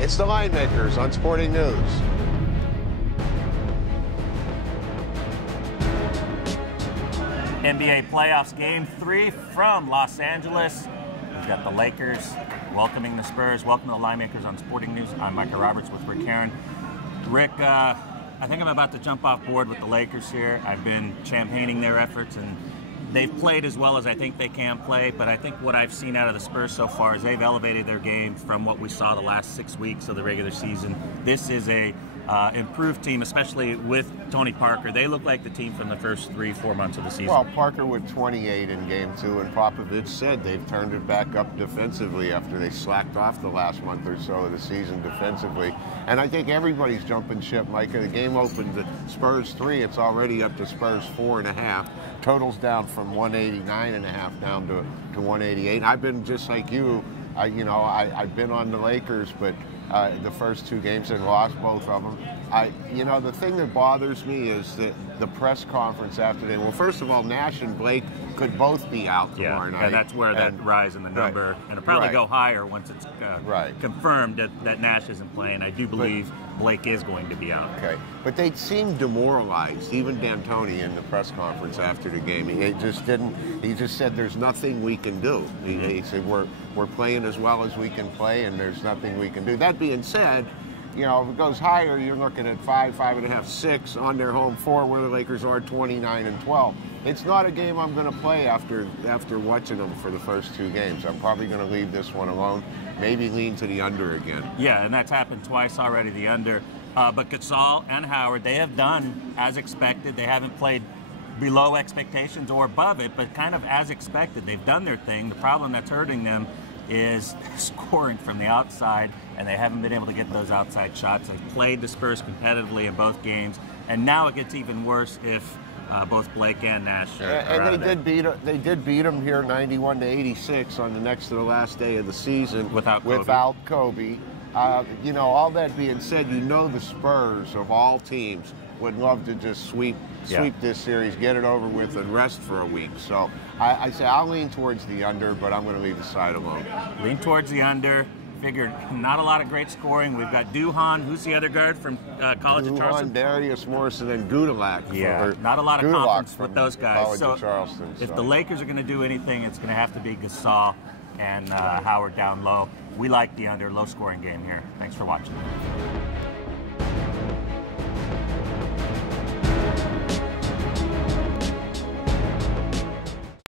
It's the Linemakers on Sporting News. NBA playoffs game 3 from Los Angeles. We've got the Lakers welcoming the Spurs. Welcome to the Linemakers on Sporting News. I'm Micah Roberts with Rick Heron. Rick, I think I'm about to jump off board with the Lakers here. I've been championing their efforts, and they've played as well as I think they can play, but I think what I've seen out of the Spurs so far is they've elevated their game from what we saw the last 6 weeks of the regular season. This is a improved team, especially with Tony Parker. They look like the team from the first 3-4 months of the season. Well, Parker with 28 in Game 2, and Popovich said they've turned it back up defensively after they slacked off the last month or so of the season defensively. And I think everybody's jumping ship, Micah. The game opened at Spurs 3. It's already up to Spurs 4.5. Total's down from 189.5 down to 188. I've been just like you. I've been on the Lakers, but the first 2 games and lost both of them. The thing that bothers me is that the press conference after they, well, first of all, Nash and Blake could both be out tomorrow night. And that's where that rise in the number, and it'll probably go higher once it's confirmed that Nash isn't playing. I do believe Blake is going to be out. Okay, but they seemed demoralized, even D'Antoni in the press conference after the game. He just didn't. He just said, "There's nothing we can do." He said, "We're playing as well as we can play, and there's nothing we can do." That being said, if it goes higher, you're looking at 5, 5.5, 6 on their home floor, where the Lakers are 29 and 12. It's not a game I'm going to play after watching them for the first 2 games. I'm probably going to leave this one alone. Maybe lean to the under again. Yeah, and that's happened twice already, the under. But Gasol and Howard, they have done as expected. They haven't played below expectations or above it, but kind of as expected. They've done their thing. The problem that's hurting them is scoring from the outside, and they haven't been able to get those outside shots. They've played the Spurs competitively in both games, and now it gets even worse if both Blake and Nash are and they did beat them here 91-86 on the next to the last day of the season without Kobe. All that being said, the Spurs of all teams would love to just sweep this series, get it over with, and rest for a week. So I say I'll lean towards the under, but I'm going to leave the side alone. Lean towards the under. Figured not a lot of great scoring. We've got Duhon, who's the other guard from College of Charleston? Darius Morrison, and Gudalak. Yeah, not a lot of confidence with those guys. College of Charleston. If the Lakers are going to do anything, it's going to have to be Gasol and Howard down low. We like the under, low-scoring game here. Thanks for watching.